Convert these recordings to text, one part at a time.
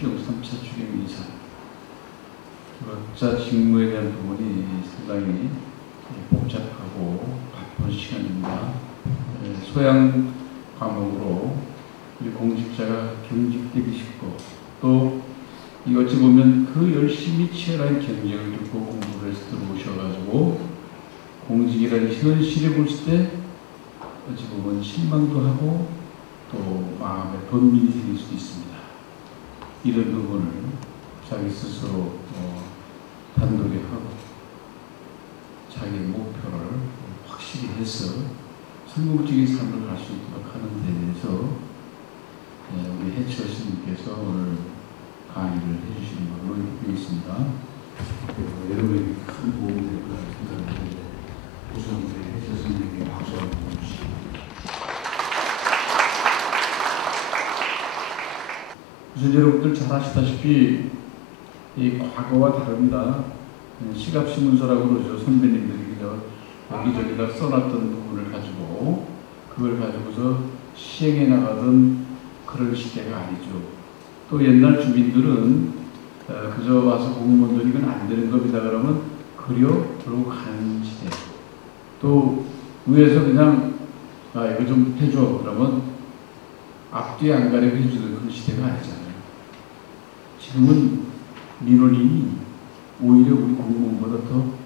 추경 3차 추경 예산 각자 직무에 대한 부분이 상당히 복잡하고 바쁜 시간입니다. 소양 과목으로 우리 공직자가 경직되기 쉽고 또 이것지 보면 그 열심히 치열한 경쟁을 듣고 공부를 해서 들어오셔가지고 공직이라는 현실을 볼 때 어찌 보면 실망도 하고 또 마음에 번민이 생길 수도 있습니다. 이런 부분을 자기 스스로 단도리하고 자기 목표를 확실히 해서 성공적인 삶을 갈 수 있도록 하는 데 대해서 우리 해철 스님께서 오늘 강의를 해주시는 걸로 되어 있습니다. 여러분에게 큰 도움이 될 거라고 생각하는데 우선 우리 해철 스님에게 박수 한번 주시기 우선 여러분들 잘 아시다시피 이 과거와 다릅니다. 시갑신문서라고 그러죠. 선배님들이 여기저기다 써놨던 부분을 가지고 그걸 가지고서 시행해 나가던 그런 시대가 아니죠. 또 옛날 주민들은 그저 와서 공무원들이 이건 안 되는 겁니다 그러면 그러고 가는 시대. 또 위에서 그냥 이거 좀 해줘 그러면 앞뒤에 안 가려고 해주던 그런 시대가 아니잖아요. 지금은 민원인이 오히려 우리 공무원보다 더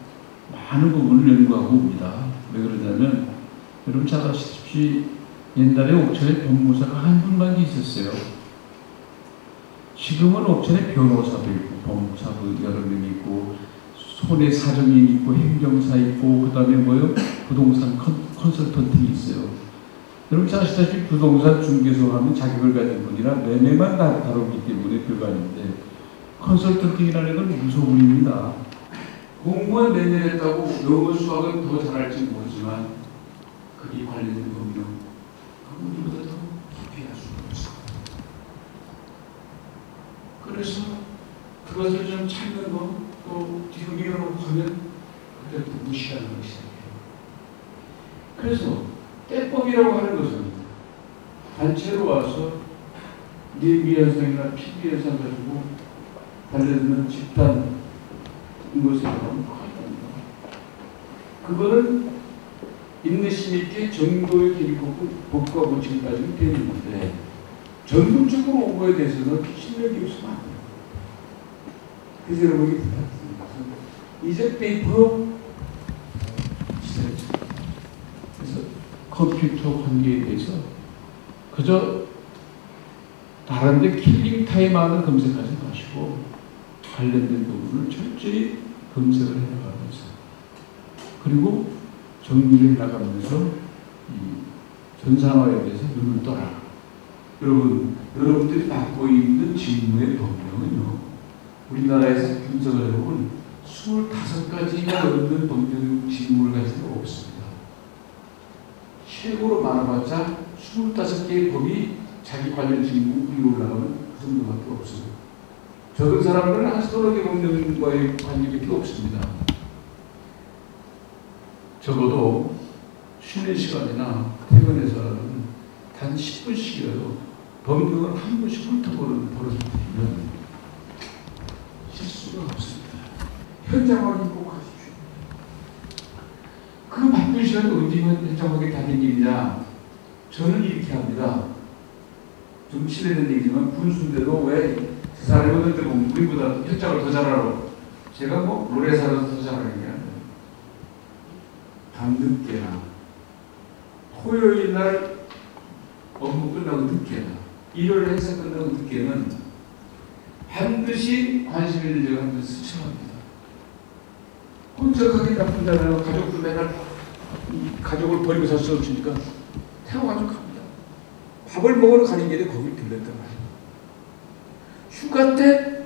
많은 부분을 연구하고 옵니다. 왜 그러냐면 여러분 잘 아시다시피 옛날에 옥천에 법무사가 한 분만 있었어요. 지금은 옥천에 변호사도 있고 법무사도 여러 명 있고 손해 사정인 있고 행정사 있고 그 다음에 부동산 컨설턴트가 있어요. 여러분 잘 아시다시피 부동산 중개소 하면 자격을 가진 분이라 매매만 다루기 때문에 별거 아닌데 컨설턴팅이라는 건 무소문입니다. 공무원 매매했다고 영어 수학은 더 잘할지 모르지만 그게 관련된 법령 우리보다 더 깊이 할 수가 없어. 그래서 그것을 좀 찾는 거 또 뒤로 밀어놓고 하면 그때부터 무시하는 것이 시작해요. 그래서 때법이라고 하는 것은 단체로 와서 뇌미현상이나 피부현상 가지고 달려드는 집단 이것에 대한 그거는 인내심 있게 정도의 길법과 원칙을 가지고 되는데 전문적으로 온 거에 대해서는 실력이 없으면 안 돼요. 그래서 여러분이 부탁드립니다. 이제 페이퍼 그래서 컴퓨터 관계에 대해서 그저 다른데 킬링 타임 하는 검색하지 마시고 관련된 부분을 철저히 검색을 해나가면서 그리고 정리를 나가면서 이 전산화에 대해서 눈을 떠라. 여러분들이 맡고 있는 직무의 법령은요. 우리나라에서 분석을 해보면 25가지가 넘는 법령 직무를 가진 게 없습니다. 최고로 많아봤자 25개의 법이 자기 관련 직무 위로 올라가면 그 정도밖에 없어요. 적은 사람들은 한 30개 법령과의 관계밖에 없습니다. 적어도 쉬는 시간이나 퇴근해서는 단 10분씩이라도 법령을 한 번씩 훑어보는 버릇을 들이면 실수가 없습니다. 현장화를 꼭 하십시오. 그 바쁜 시간에 어디 현장화에 다닌 일이냐? 저는 이렇게 합니다. 좀 실례된 얘기지만 군수인데도 왜 사람이 어떨 때 보면 우리보다 현장을 더 잘하러 제가 노래사라서 더 잘하는 게 아니에요. 밤늦게나 토요일 날 업무 끝나고 늦게나 일요일 행사 끝나고 늦게는 반드시 관심 있는 제가 한 번 스쳐갑니다. 혼자 가기 나쁜잖아요. 가족들 맨날 가족을 버리고 살 수 없으니까 태워가지고 갑니다. 밥을 먹으러 가는 길에 거길 들렸단 말이에요. 휴가 때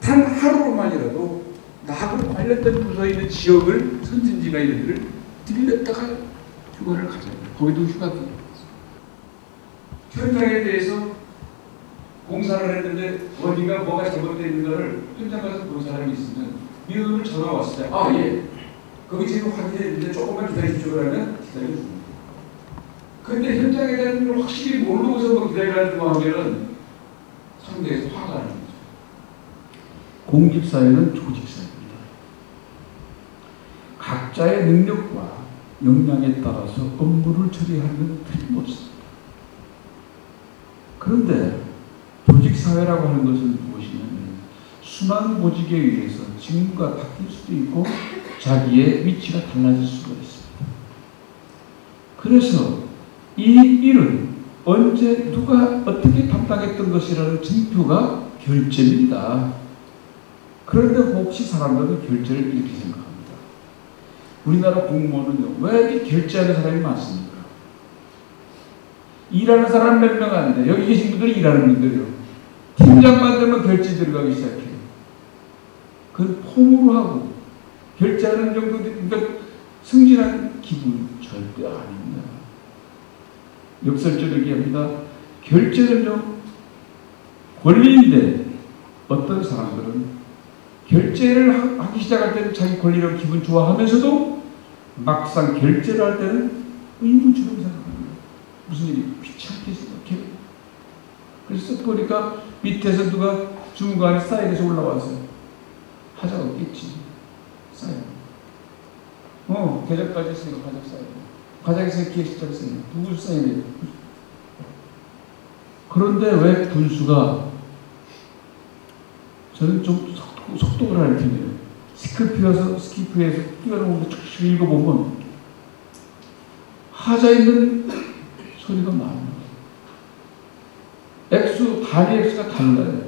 단 하루만이라도 나하고 관련된 부서에 있는 지역을 선진지나 이런 데를 들렸다가 휴가를 가잖아요. 거기도 휴가길이 현장에 대해서 공사를 했는데 어디가 뭐가 잘못되어 있는가를 현장 가서 본 사람이 있으면 미국을 전화 왔을 때 예 거기 지금 확인했는데 조금만 기다리십시오 그러면 기다려줍니다. 그런데 현장에 대한 걸 확실히 모르고서 기다리라는 거 하면은 상대에서 화가 나는 거죠. 공직사회는 조직사회입니다. 각자의 능력과 역량에 따라서 업무를 처리하는 건 틀림없습니다. 그런데 조직사회라고 하는 것은 무엇이냐면 순환 보직에 의해서 직무가 바뀔 수도 있고 자기의 위치가 달라질 수가 있습니다. 그래서 이 일은 언제 누가 어떻게 담당했던 것이라는 증표가 결제입니다. 그런데 혹시 사람들은 결제를 이렇게 생각합니다. 우리나라 공무원은요, 왜 이렇게 결제하는 사람이 많습니까? 일하는 사람 몇 명 안 돼. 여기 계신 분들은 일하는 분들이요. 팀장만 되면 결제 들어가기 시작해요. 그건 폼으로 하고 결제하는 정도, 그러니까 승진한 기분 절대 아닙니다. 역설적으로 얘기합니다. 결제는 좀 권리인데 어떤 사람들은 결제를 하기 시작할 때는 자기 권리라고 기분 좋아하면서도 막상 결제를 할 때는 의무처럼 생각합니다. 무슨 일이 귀찮게 생각해요. 그래서 보니까 밑에서 누가 중간에 사인해서 올라와서 하자가 없겠지. 사인. 계좌까지 했으니까 과장 사인. 과장에서 기획실장 사인. 누구 사인해요? 그런데 왜 군수가 저는 좀 속독을 하는 편이에요. 스키프에서 뛰어넘는 거 쭉 읽어보면 하자 있는 소리가 많아요. 단위 액수가 달라요.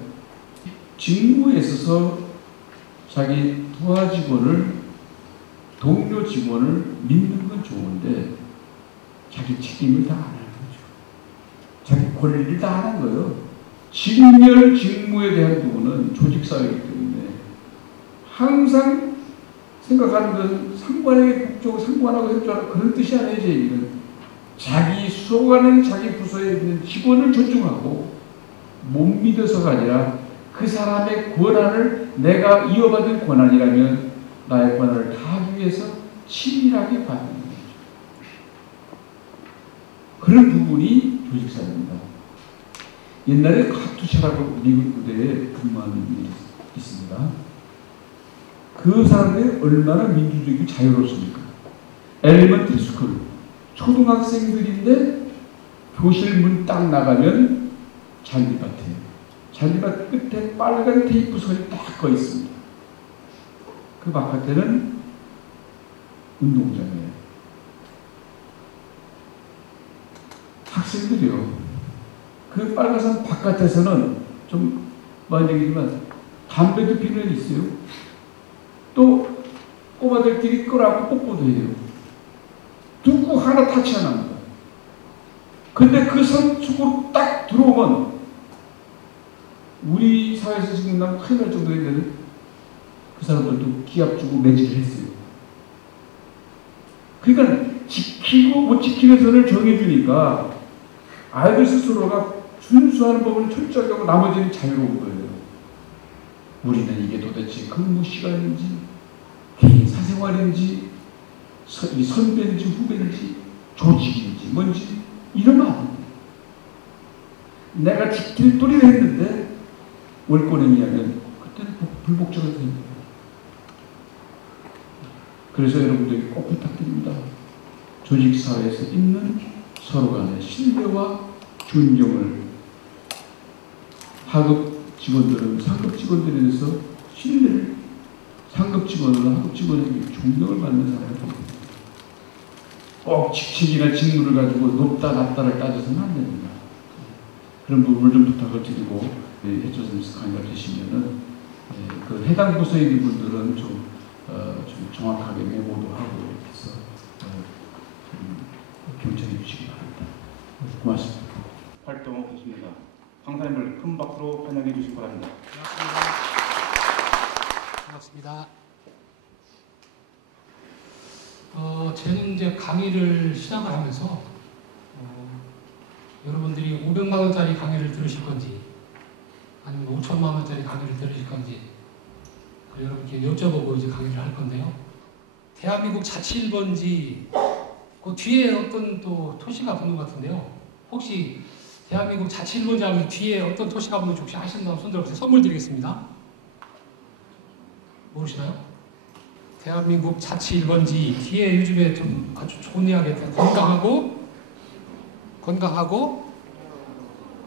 직무에 있어서 자기 부하 직원을, 동료 직원을 믿는 건 좋은데 자기 책임을 다 안 하는 거죠. 자기 권리를 다 하는 거예요. 직렬 직무에 대한 부분은 조직사회이기 때문에 항상 생각하는 것은 상관에게 국적으로 상관하고 협조하는 그런 뜻이 아니에요. 제 얘기는 자기 수호하는 자기 부서에 있는 직원을 존중하고 못 믿어서가 아니라 그 사람의 권한을 내가 이어받은 권한이라면 나의 권한을 다하기 위해서 치밀하게 받는 거죠. 그런 부분이 조직사회입니다. 옛날에 카투샤라고 미국 부대에 근무하는 분이 있습니다. 그 사람들이 얼마나 민주적이고 자유롭습니까? 엘리먼트리 스쿨, 초등학생들인데 교실 문 딱 나가면 잔디밭이에요. 잔디밭 끝에 빨간 테이프 선이 딱 꺼 있습니다. 그 바깥에는 운동장이에요. 학생들이요. 그 빨간선 바깥에서는 좀 많은 얘기지만 담배도 피는 애 있어요. 또 꼬마들끼리 끌어안고 뽀뽀도 해요. 누구 하나 타치 안 합니다. 근데 그 선 속으로 딱 들어오면 우리 사회에서 지금 나면 큰일 날 정도인데 그 사람들도 기합 주고 매질을 했어요. 그러니까 지키고 못 지키는 선을 정해주니까 아이들 스스로가 준수하는 법을 철저하게 하고 나머지는 자유로운 거예요. 우리는 이게 도대체 근무 시간인지 개인 사생활인지 선배인지 후배인지 조직인지 뭔지 이러면 안 돼. 내가 지킬 도리를 했는데 월권에 의하면 그때는 불복종이 됩니다. 그래서 여러분들이 꼭 부탁드립니다. 조직사회에서 있는 서로 간의 신뢰와 존경을 하급 직원들은 상급 직원들에 대해서 신뢰를, 상급 직원은 하급 직원에게 존경을 받는 사람이 됩니다. 꼭 직책이나 직무를 가지고 높다 낮다를 따져서는 안 됩니다. 그런 부분을 좀 부탁을 드리고 해처스미스 강의가 되시면은 그 해당 부서에 있는 분들은 좀 정확하게 메모도 하고 이렇게 해서 경청해 주시기 바랍니다. 고맙습니다. 활동하겠습니다. 강사님을 큰 박수로 환영해 주시기 바랍니다. 반갑습니다. 저는 이제 강의를 시작을 하면서 여러분들이 500만 원짜리 강의를 들으실 건지 아니면 5천만 원짜리 강의를 들으실 건지 여러분께 여쭤보고 이제 강의를 할 건데요. 대한민국 자치 1번지 그 뒤에 어떤 또 토시가 붙는 것 같은데요. 혹시 대한민국 자치 1번지 하면 뒤에 어떤 토시가 붙는지 혹시 아시는 분들 손 들어보세요. 선물 드리겠습니다. 모르시나요? 대한민국 자치 1번지 뒤에 요즘에 좀 아주 좋은 이야기 했다. 건강하고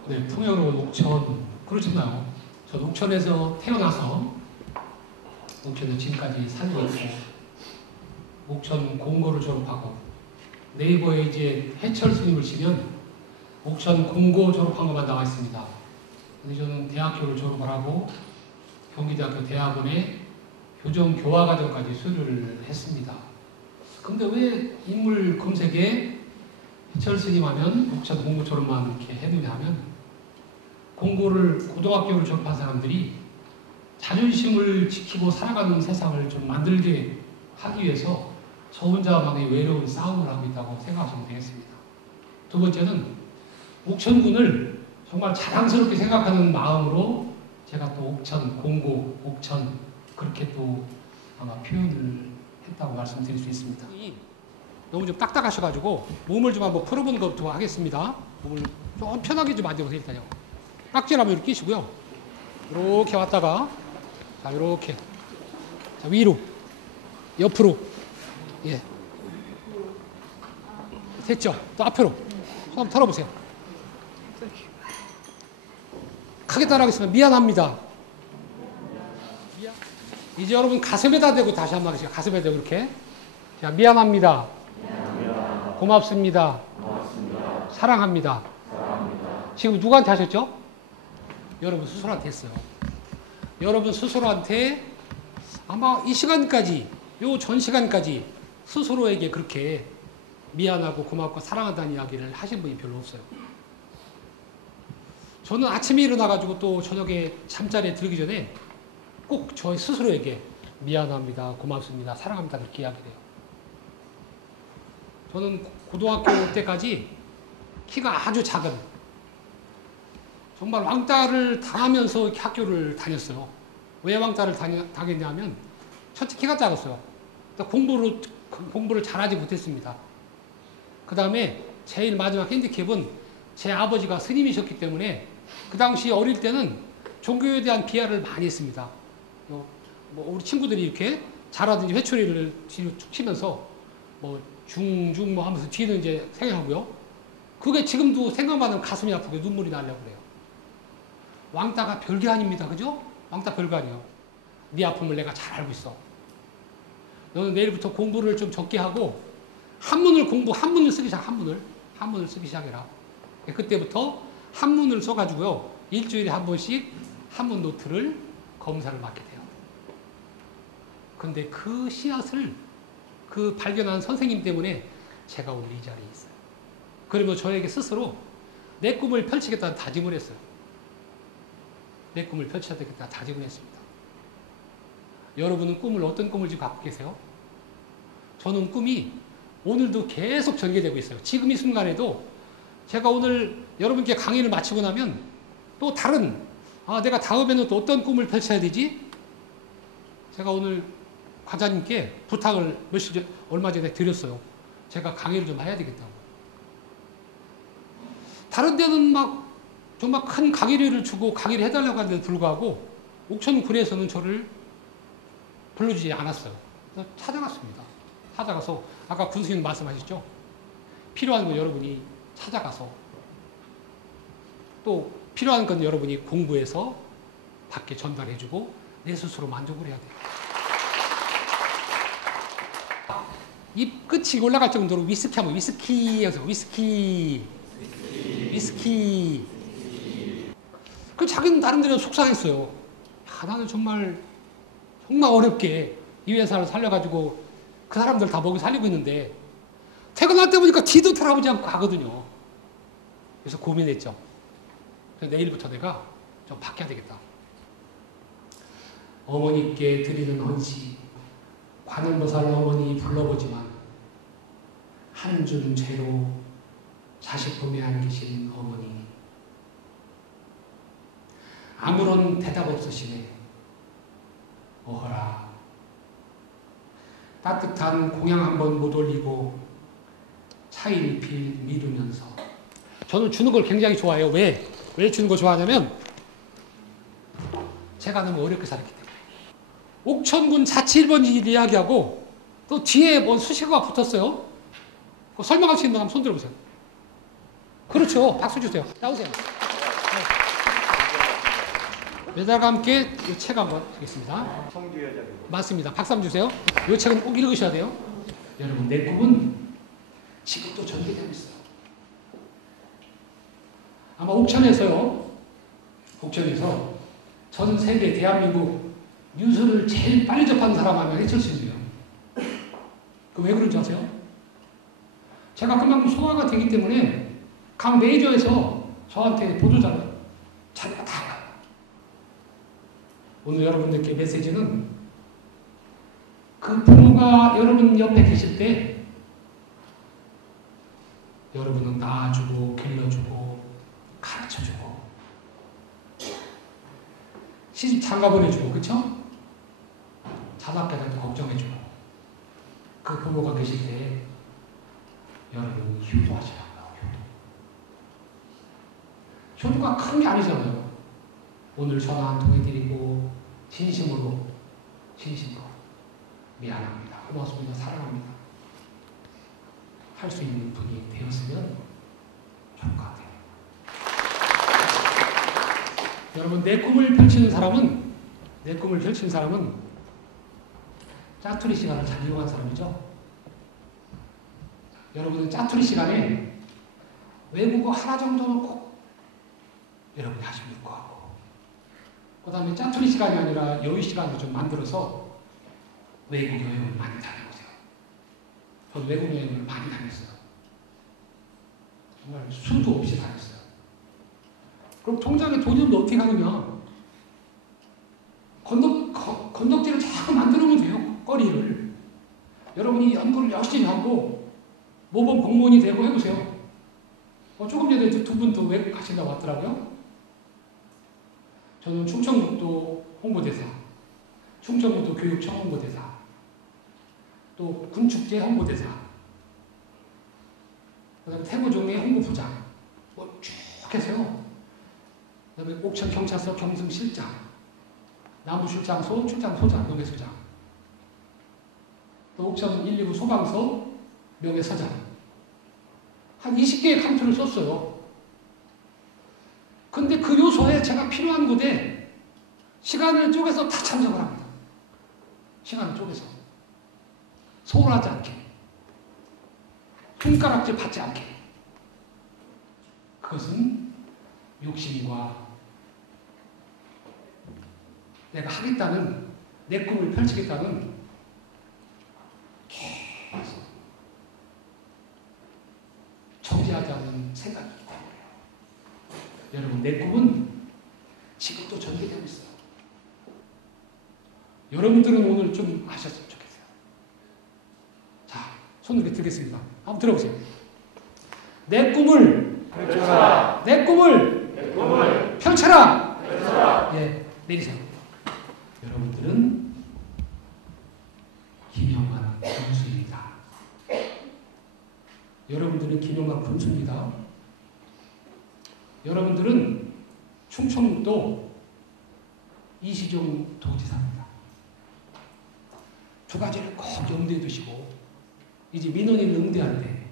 네, 풍요로운 옥천. 그렇잖아요. 저 옥천에서 태어나서 옥천에 지금까지 살고 있고 옥천 공고를 졸업하고 네이버에 이제 해철 스님을 치면 옥천 공고 졸업한 것만 나와 있습니다. 근데 저는 대학교를 졸업을 하고 경기대학교 대학원에 교정 교화과정까지 수료를 했습니다. 근데 왜 인물 검색에 해철 스님 하면 옥천 공고 졸업만 이렇게 해두냐 하면 공고를 고등학교를 졸업한 사람들이 자존심을 지키고 살아가는 세상을 좀 만들게 하기 위해서 저 혼자만의 외로운 싸움을 하고 있다고 생각하시면 되겠습니다. 두 번째는 옥천군을 정말 자랑스럽게 생각하는 마음으로 제가 또 옥천, 공고, 옥천 그렇게 또 아마 표현을 했다고 말씀드릴 수 있습니다. 너무 좀 딱딱하셔가지고 몸을 좀 한번 풀어보는 것부터 하겠습니다. 몸을 좀 편하게 좀 앉아보세요. 일단요. 깍지라면 이렇게 끼시고요. 이렇게 왔다가 자 이렇게 자 위로 옆으로 예 됐죠? 또 앞으로 손 한번 털어보세요. 크게 따라하겠습니다. 미안합니다. 이제 여러분 가슴에다 대고 다시 한번 하겠습니다. 가슴에다 대고 이렇게 자 미안합니다. 고맙습니다. 사랑합니다. 지금 누구한테 하셨죠? 여러분 스스로한테 했어요. 여러분 스스로한테 아마 이 시간까지 요 전 시간까지 스스로에게 그렇게 미안하고 고맙고 사랑한다는 이야기를 하신 분이 별로 없어요. 저는 아침에 일어나가지고 또 저녁에 잠자리에 들기 전에 꼭 저 스스로에게 미안합니다, 고맙습니다, 사랑합니다 그렇게 이야기를 해요. 저는 고등학교 때까지 키가 아주 작은 정말 왕따를 당하면서 이렇게 학교를 다녔어요. 왜 왕따를 당했냐면 첫째 키가 작았어요. 공부를 잘하지 못했습니다. 그 다음에 제일 마지막 핸디캡은 제 아버지가 스님이셨기 때문에 그 당시 어릴 때는 종교에 대한 비하를 많이 했습니다. 뭐 우리 친구들이 이렇게 잘하든지 회초리를 뒤로 쭉 치면서 뭐 중중 뭐 하면서 뒤는 이제 생각하고요. 그게 지금도 생각만 하면 가슴이 아프고 눈물이 나려고 그래요. 왕따가 별게 아닙니다. 그죠? 왕따 별거 아니에요. 네 아픔을 내가 잘 알고 있어. 너는 내일부터 공부를 좀 적게 하고 한문을 쓰기 시작. 한문을 쓰기 시작해라. 그때부터 한문을 써가지고요. 일주일에 한 번씩 한문 노트를 검사를 받게 돼요. 근데 그 씨앗을 그 발견한 선생님 때문에 제가 오늘 이 자리에 있어요. 그러면 저에게 스스로 내 꿈을 펼치겠다는 다짐을 했어요. 내 꿈을 펼쳐야 되겠다 다짐을 했습니다. 여러분은 어떤 꿈을 지금 갖고 계세요? 저는 꿈이 오늘도 계속 전개되고 있어요. 지금 이 순간에도 제가 오늘 여러분께 강의를 마치고 나면 또 다른 내가 다음에는 또 어떤 꿈을 펼쳐야 되지? 제가 오늘 과장님께 부탁을 얼마 전에 드렸어요. 제가 강의를 좀 해야 되겠다고. 다른 데는 막 정말 큰 강의료를 주고 강의를 해달라고 하는데도 불구하고 옥천군에서는 저를 불러주지 않았어요. 그래서 찾아갔습니다. 찾아가서 아까 군수님 말씀하셨죠? 필요한 건 여러분이 찾아가서 또 필요한 건 여러분이 공부해서 밖에 전달해주고 내 스스로 만족을 해야 돼요. 입 끝이 올라갈 정도로 위스키 하면 위스키 그 자기는 다른 데는 속상했어요. 나는 정말 어렵게 이 회사를 살려가지고 그 사람들 다 먹이 살리고 있는데 퇴근할 때 보니까 뒤도 돌아보지 않고 가거든요. 그래서 고민했죠. 그래서 내일부터 내가 좀 바뀌어야 되겠다. 어머니께 드리는 헌시 관음보살 어머니 불러보지만 한 줌 죄로 자식 품에 안기신 어머니 아무런 대답 없으시네. 어허라. 따뜻한 공양 한번 못 올리고 차일필 미루면서 저는 주는 걸 굉장히 좋아해요. 왜 주는 걸 좋아하냐면 제가 너무 어렵게 살았기 때문에 옥천군 자치 1번지 이야기하고 또 뒤에 뭐 수식어가 붙었어요. 그거 설명할 수 있는 분 한번 손 들어보세요. 그렇죠. 박수 주세요. 나오세요. 메달과 함께 이 책 한번 드리겠습니다. 맞습니다. 박수 한번 주세요. 이 책은 꼭 읽으셔야 돼요. 여러분, 내 꿈은 지금도 전개되고 있어요. 아마 옥천에서 전 세계 대한민국 뉴스를 제일 빨리 접하는 사람 하면 해철씨인데요. 그 왜 그런지 아세요? 제가 그만큼 소화가 되기 때문에 각 메이저에서 저한테 보도자료 자료가 다 와요. 오늘 여러분들께 메시지는 그 부모가 여러분 옆에 계실 때 여러분은 낳아주고 길러주고 가르쳐주고 시집 장가 보내주고 그쵸? 자다깨도 걱정해주고 그 부모가 계실 때 여러분 효도하시라고요. 효도가 큰 게 아니잖아요. 오늘 전화 한 통해 드리고 진심으로 미안합니다. 고맙습니다. 사랑합니다. 할 수 있는 분이 되었으면 좋을 것 같아요. 여러분, 내 꿈을 펼치는 사람은 짜투리 시간을 잘 이용한 사람이죠. 여러분은 짜투리 시간에 외국어 하나 정도는 꼭 여러분이 하시면 될 것 같고, 그 다음에 짜투리 시간이 아니라 여유 시간을 좀 만들어서 외국 여행을 많이 다녀보세요. 저도 외국 여행을 많이 다녔어요. 정말 수도 없이 다녔어요. 그럼 통장에 돈이 없는데 어떻게 하느냐? 건덕지를 자꾸 만들어오면 돼요. 거리를. 여러분이 연구를 열심히 하고 모범 공무원이 되고 해보세요. 조금 전에 두 분 또 외국 가신다고 왔더라고요. 저는 충청북도 홍보대사, 충청북도 교육청 홍보대사, 또 군축제 홍보대사, 그 다음에 태고종의 홍보부장, 쭉 해서요. 그 다음에 옥천경찰서 경승실장, 남부출장소 출장소장, 명예소장, 또 옥천 119 소방서 명예서장, 한 20개의 칸투를 썼어요. 근데 그 요소에 제가 필요한 곳에 시간을 쪼개서 다 참석을 합니다. 시간을 쪼개서. 소홀하지 않게. 손가락질 받지 않게. 그것은 욕심과 내가 하겠다는, 내 꿈을 펼치겠다는 계속 정지하지 않는 생각이기 때문에 여러분, 내 꿈은 지금도 전개되고 있어요. 여러분들은 오늘 좀 아셨으면 좋겠어요. 자, 손 이렇게 들겠습니다. 한번 들어보세요. 내 꿈을 펼쳐라. 내 꿈을 펼쳐라. 예, 내리세요. 여러분들은 김영만 군수입니다. 여러분들은 김영만 군수입니다. 여러분들은 충청북도 이시종 도지사입니다. 두 가지를 꼭 염두에 두시고 이제 민원인 응대할 때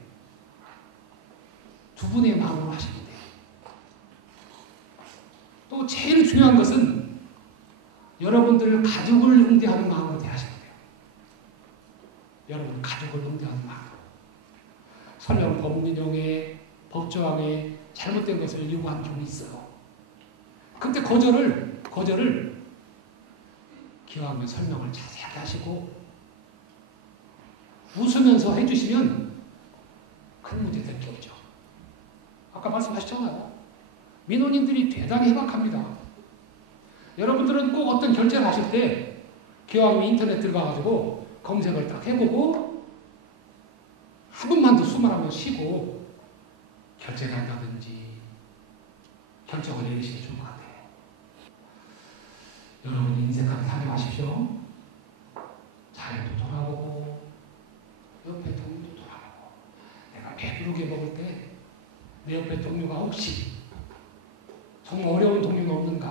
두 분의 마음으로 하시면 돼요. 또 제일 중요한 것은 여러분들 가족을 응대하는 마음으로 대하시면 돼요. 여러분 가족을 응대하는 마음으로. 설령 법률령에 법조항에 잘못된 것을 요구한 경우 있어요. 근데 거절을 기왕이면 설명을 자세하게 하시고 웃으면서 해주시면 큰 문제 될 게 없죠. 아까 말씀하셨잖아요. 민원인들이 대단히 해박합니다. 여러분들은 꼭 어떤 결제를 하실 때 기왕이면 인터넷 들어가가지고 검색을 딱 해보고 한 번만 더 숨을 한번 쉬고 결제를 한다든지 결정을 내리시면 좋을 것 같아요. 여러분 인생까지 살아가십시오. 자연도 돌아보고 옆에 동료도 돌아보고 내가 배부르게 먹을 때 내 옆에 동료가 혹시 정말 어려운 동료는 없는가